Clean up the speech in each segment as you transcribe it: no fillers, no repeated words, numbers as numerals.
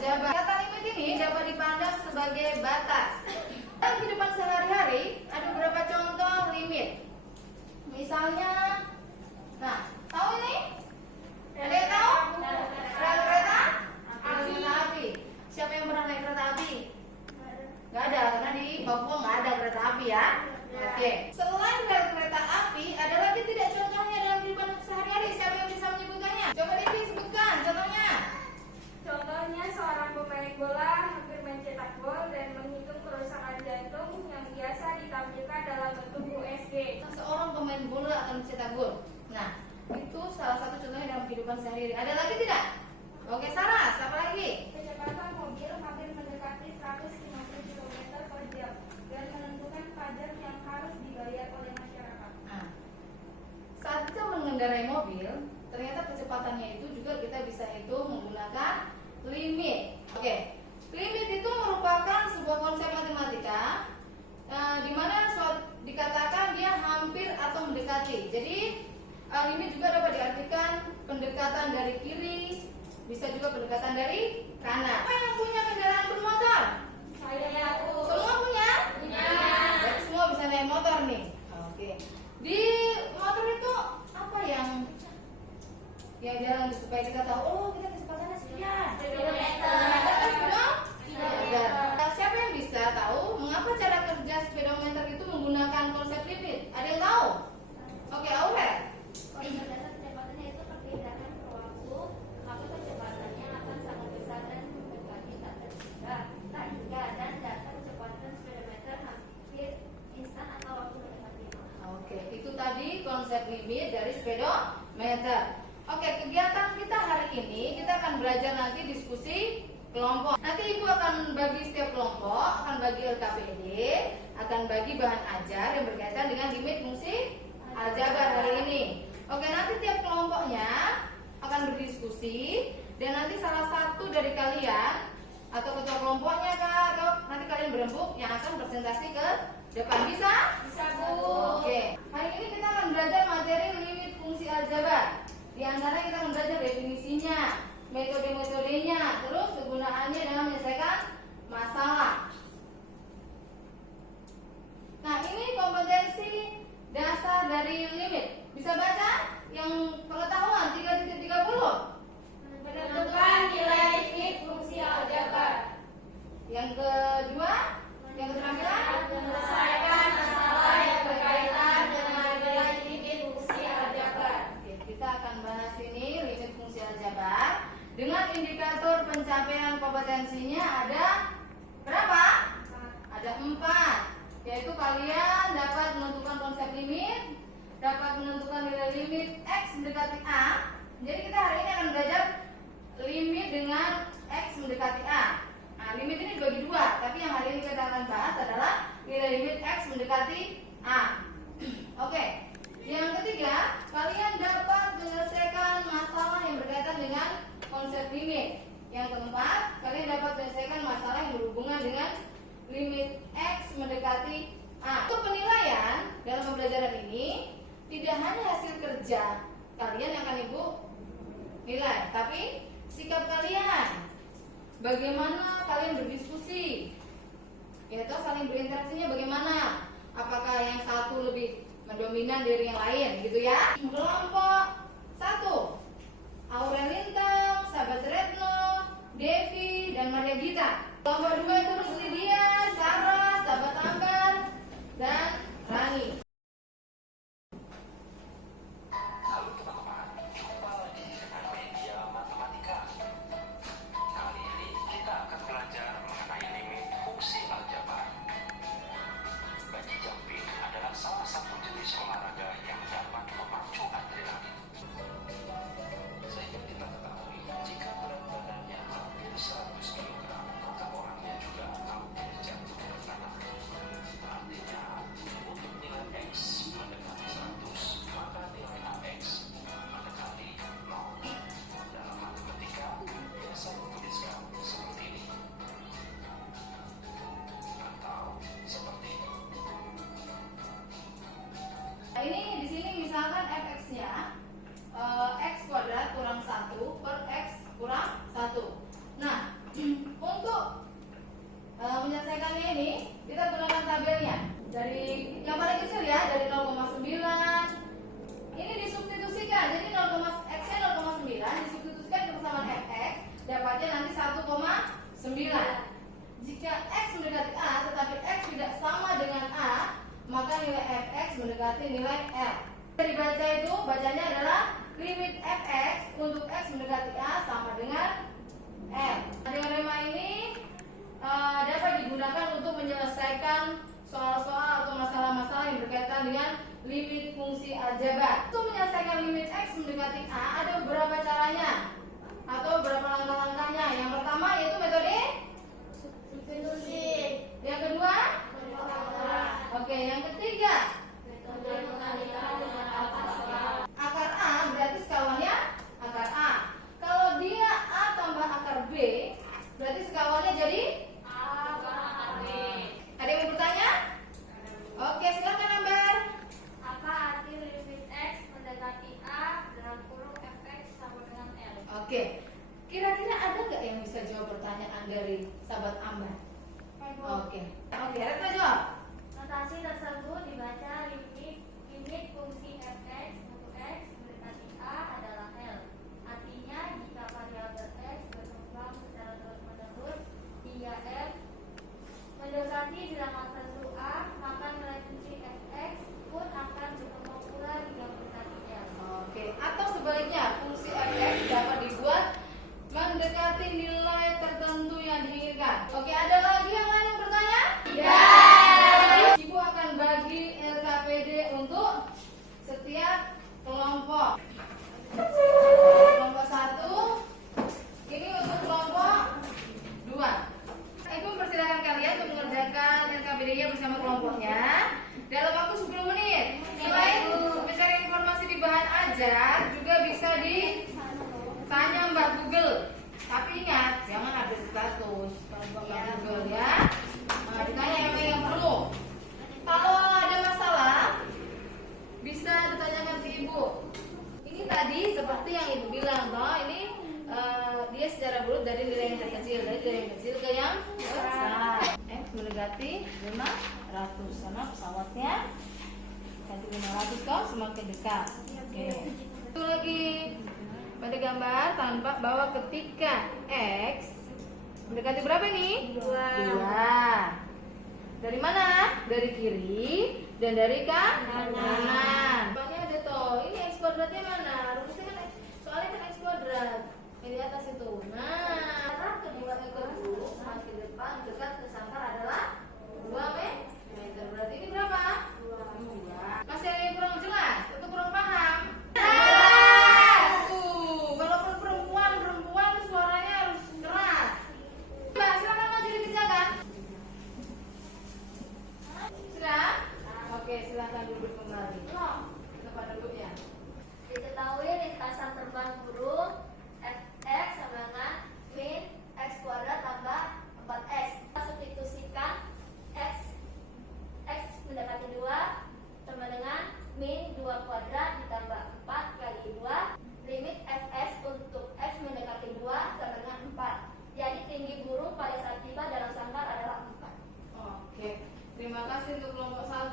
aljabar. Kata limit ini dapat dipandang sebagai batas. Dalam kehidupan sehari-hari ada beberapa contoh limit. Misalnya, nah, tahu ini? Ada yang tahu? Kereta api. Siapa yang pernah naik kereta api? Nggak ada, karena di Papua nggak ada kereta api ya. Oke. Selain rel kereta api, ada lagi tidak contohnya dalam kehidupan sehari-hari? Siapa yang bisa menyebutkannya? Coba Devi sebutkan contohnya. Contohnya seorang pemain bola hampir mencetak gol dan menghitung kerusakan jantung yang biasa ditampilkan dalam bentuk USG. Seorang pemain bola akan mencetak gol. Nah, itu salah satu contohnya dalam kehidupan sehari-hari. Ada lagi tidak? Oke, Sarah, siapa lagi? Kecepatan mobil hampir mendekati 150 km per jam dan menentukan pajak yang harus dibayar oleh masyarakat. Nah, saat kita mengendarai mobil, ternyata kecepatannya itu juga kita bisa hitung menggunakan limit. Oke, limit itu merupakan sebuah konsep matematika di mana dikatakan dia hampir atau mendekati. Jadi limit juga dapat diartikan pendekatan dari kiri, bisa juga pendekatan dari kanan. Siapa yang punya kendaraan bermotor? Saya Semua punya? punya. Berarti semua bisa naik motor nih. Oke. Di motor itu apa yang jarang supaya kita tahu? Oh, kita kecepatannya sekian. Speedometer. Siapa yang bisa tahu mengapa cara kerja speedometer itu menggunakan konsep limit? Ada yang tahu? Oke, Aurel. Berdasarkan kecepatannya itu perpindahan ke waktu, maka kecepatannya akan sangat besar dan mendekati tak hingga dan data kecepatan speedometer hampir instan atau waktu mendekati 5. Oke, itu tadi konsep limit dari speedometer. Oke, kegiatan kita hari ini kita akan belajar nanti diskusi kelompok. Nanti Ibu akan bagi setiap kelompok, akan bagi LKPD, akan bagi bahan ajar yang berkaitan dengan limit fungsi aljabar hari ini. Oke, nanti tiap kelompoknya akan berdiskusi dan nanti salah satu dari kalian atau ketua kelompoknya Kak, atau nanti kalian berembuk yang akan presentasi ke depan. Bisa? Bisa, Bu. Oke. Hari ini kita akan belajar materi limit fungsi aljabar. Di antara kita akan belajar definisinya, metode-metodenya, terus kegunaannya dalam menyelesaikan masalah. Nah, ini kompetensi dasar dari limit. Bisa baca yang pengetahuan 3.30. Menentukan nilai limit fungsi aljabar. Yang kedua, yang keterampilan Menyelesaikan masalah yang berkaitan dengan nilai limit fungsi aljabar. Oke, kita akan bahas ini limit fungsi aljabar dengan indikator pencapaian kompetensinya ada berapa? Ada 4, yaitu kalian dapat menentukan konsep limit, dapat menentukan nilai limit X mendekati A. Jadi kita hari ini akan belajar limit dengan X mendekati A. Nah, limit ini dibagi 2, tapi yang hari ini kita akan bahas adalah nilai limit X mendekati A. Oke, yang ketiga, kalian dapat menyelesaikan masalah yang berkaitan dengan konsep limit. Yang keempat, kalian dapat menyelesaikan masalah yang berhubungan dengan limit X mendekati A. Untuk penilaian dalam pembelajaran ini, tidak hanya hasil kerja kalian yang akan Ibu nilai, tapi sikap kalian. Bagaimana kalian berdiskusi, yaitu saling berinteraksinya bagaimana? Apakah yang satu lebih mendominan dari yang lain, gitu ya? Kelompok 1, Aurel Lintang, sahabat Retno, Devi, dan Maria Gita. Kelompok 2 itu Ruslidia, Sarah, sahabat Ambar, dan Rani. Halo teman-teman, jumpa lagi dengan media matematika. Kali ini kita akan belajar mengenai limit fungsi aljabar. Bungee jumping adalah salah satu jenis olahraga yang dapat memacu adrenalin. Sehingga kita ketahui jika berat badannya hampir 100 kg, maka orangnya juga hampir jatuh ke tanah. Artinya, untuk nilai X dapatnya nanti 1,9. Jika X mendekati A tetapi X tidak sama dengan A, maka nilai fx mendekati nilai L. Dibaca itu, bacanya adalah limit fx untuk X mendekati A sama dengan L. Teorema ini dapat digunakan untuk menyelesaikan soal-soal atau masalah-masalah yang berkaitan dengan limit fungsi aljabar. Untuk menyelesaikan limit X mendekati A ada beberapa caranya atau beberapa langkah-langkahnya. Yang pertama yaitu metode substitusi. Yang kedua, oke, yang ketiga, metode pengalihan dengan aljabar. Akar A berarti skalanya akar A. Kalau dia A tambah akar B, berarti skalanya jadi A akar B. Ada yang mau bertanya? Oke, silakan Amber. Apa arti limit X mendekati A dalam kurung fx sama dengan L? Oke, kira-kira ada nggak yang bisa jawab pertanyaan dari sahabat Amber? Oke, Retno jawab. Notasi tersebut dibaca limit fungsi fx untuk X mendekati A adalah L. Artinya jika variabel X berkembang secara terus-menerus hingga M mendekati bilangan tertentu A, maka nilai fungsi fx pun akan berkembang pula hingga mendekati L. Oke, atau sebaliknya fungsi fx dapat dibuat mendekati nilai tertentu yang diinginkan. Oke, ada lagi yang lain yang bertanya? Ya. Ibu akan bagi LKPD untuk setiap kelompok. Kelompok 1, ini untuk kelompok 2. Ibu persilakan kalian untuk mengerjakan LKPD-nya bersama kelompoknya dalam waktu 10 menit. Selain mencari informasi di bahan ajar, juga bisa ditanya Mbak Google. Tapi ingat, jangan update status kalau Mbak Google ya. Nah, ditanya yang perlu. Kalau ada masalah, bisa ditanyakan ke Ibu. Ini tadi seperti yang Ibu bilang, bahwa ini dia secara bulat dari nilai yang kecil, ke yang besar. X mendekati 500 karena pesawatnya ganti 500 kok semakin dekat. Oke. Itu lagi pada gambar tampak bahwa ketika X mendekati berapa nih? 2. Dari mana? Dari kiri dan dari kanan. Banyak ada tuh. Ini X kuadratnya mana? Rumusnya kan soalnya kan X kuadrat. Yang di atas itu. Nah, arah kedua ekor burung semakin depan dekat ke sangkar adalah 2 meter. Berarti ini berapa? 2. Masih ada yang kurang jelas atau kurang paham? Walaupun perempuan suaranya harus keras. Mbak, silakan maju dikerjakan. Sudah? Oke, silakan duduk kembali. Tempat duduknya. Diketahui lintasan terbang burung fx sama dengan min x kuadrat tambah 4x. Substitusikan x mendekati 2 sama dengan min 2 kuadrat ditambah 4 kali 2. Limit fx untuk x mendekati 2 sama dengan 4. Jadi tinggi burung pada saat tiba dalam sangkar adalah 4. Oke, terima kasih untuk kelompok 1.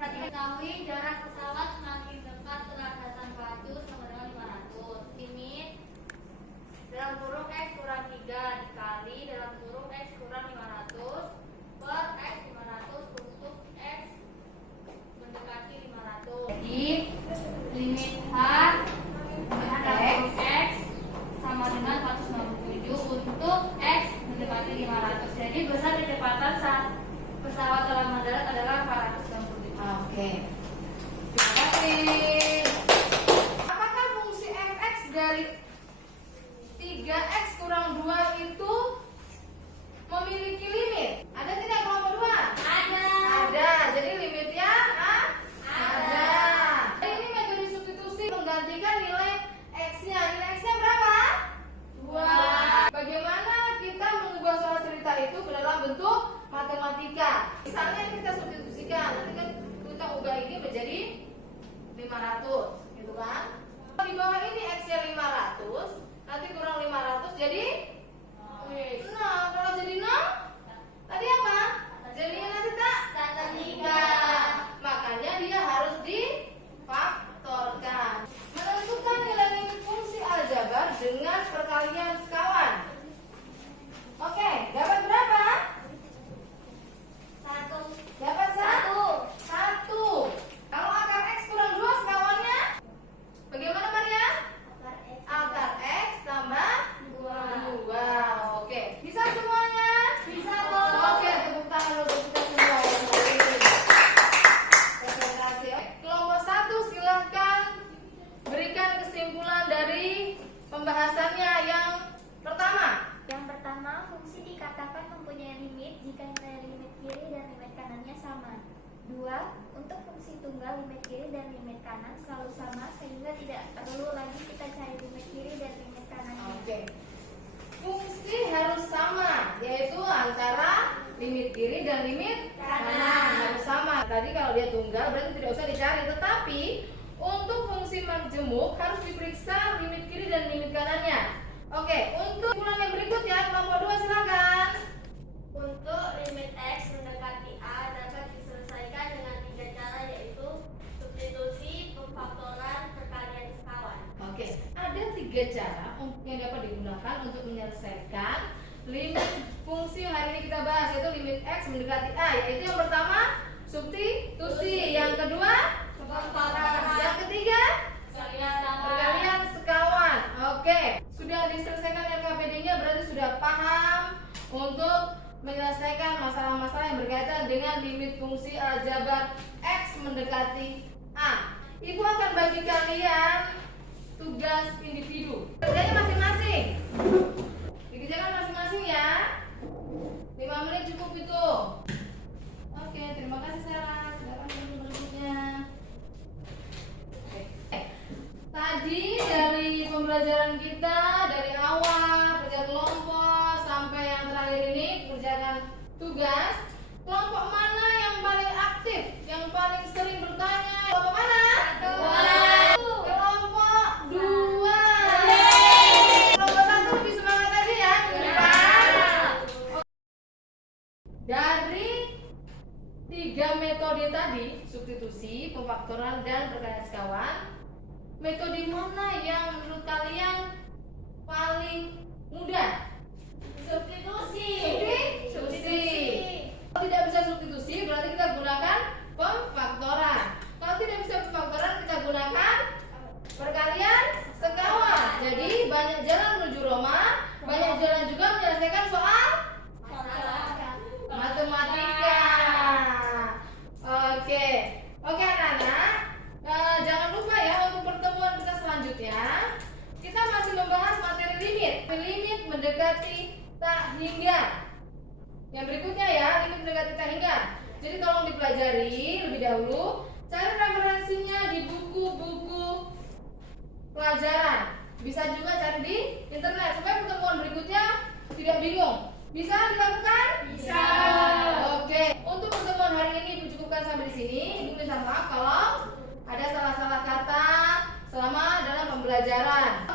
Diketahui jarak pesawat semakin dekat ke landasan batu sama dengan 500. Limit dalam kurung x kurang 3 dikali dalam kurung x kurang 500 per x 500 untuk x mendekati 500. Jadi limit h x sama dengan 497 untuk x mendekati 500. Jadi besar kecepatan saat pesawat dalam mendarat adalah 497. Oke. Terima kasih. Apakah fungsi fx dari 3x kurang 2 itu memiliki limit? Ada tidak kelompok 2? Ada. Jadi limitnya ada. Jadi ini metode substitusi menggantikan nilai x-nya. Nilai x-nya berapa? 2. Bagaimana kita mengubah soal cerita itu ke dalam bentuk matematika? Misalnya kita substitusikan, nanti kan kita ubah ini menjadi 500, gitu kan? Di bawah ini x-nya 500, nanti kurang 500 jadi 0. Kalau jadi 0, tadi apa? Jadinya nanti tak 3. Makanya dia harus difaktorkan. Menentukan nilai limit fungsi aljabar dengan perkalian untuk fungsi tunggal limit kiri dan limit kanan selalu sama sehingga tidak perlu lagi kita cari limit kiri dan limit kanannya. Oke. Fungsi harus sama, yaitu antara limit kiri dan limit kanan harus sama. Tadi kalau dia tunggal berarti tidak usah dicari, tetapi untuk fungsi majemuk harus diperiksa limit kiri dan limit kanannya. Oke, untuk ulang yang berikut ya, kelompok 2 silakan. Untuk limit X mendekati A dapat diselesaikan dengan 3 cara, yaitu substitusi, pemfaktoran, perkalian sekawan. Oke, ada 3 cara yang dapat digunakan untuk menyelesaikan limit fungsi yang hari ini kita bahas, yaitu limit X mendekati A. Yaitu yang pertama substitusi, yang kedua Pemfaktoran, yang ketiga perkalian sekawan. Oke, sudah diselesaikan LKPD-nya, berarti sudah paham untuk menyelesaikan masalah-masalah yang berkaitan dengan limit fungsi aljabar X mendekati A. Ibu akan bagi kalian tugas individu. Kerjanya masing-masing. Dikerjakan masing-masing ya. 5 menit cukup itu. Oke, terima kasih Sarah. Silakan yang berikutnya. Oke. Tadi dari pembelajaran kita dari awal kerja kelompok sampai yang terakhir ini kerjakan tugas. Kelompok mana yang paling aktif, yang paling sering bertanya? Kelompok mana? Kelompok 2. Kelompok 1 lebih semangat aja ya, minggu depan. Dari 3 metode tadi, substitusi, pemfaktoran, dan perkalian sekawan, metode mana yang menurut kalian paling mudah? Substitusi. Substitusi. Kalau tidak bisa substitusi, berarti kita gunakan pemfaktoran. Kalau tidak bisa pemfaktoran, kita gunakan perkalian sekawan. Jadi banyak jalan menuju Roma, banyak jalan juga menyelesaikan soal matematika. Oke, anak-anak. Jangan lupa ya untuk pertemuan kita selanjutnya. Kita masih membahas materi limit. Limit mendekati tak hingga. Yang berikutnya ya, limit mendekati tak hingga. Jadi tolong dipelajari lebih dahulu. Cari referensinya di buku-buku pelajaran. Bisa juga cari di internet supaya pertemuan berikutnya tidak bingung. Bisa dilakukan? Bisa. Oke, untuk pertemuan hari ini Ibu cukupkan sampai di sini. Ibu minta maaf kalau ada salah-salah kata selama dalam pembelajaran.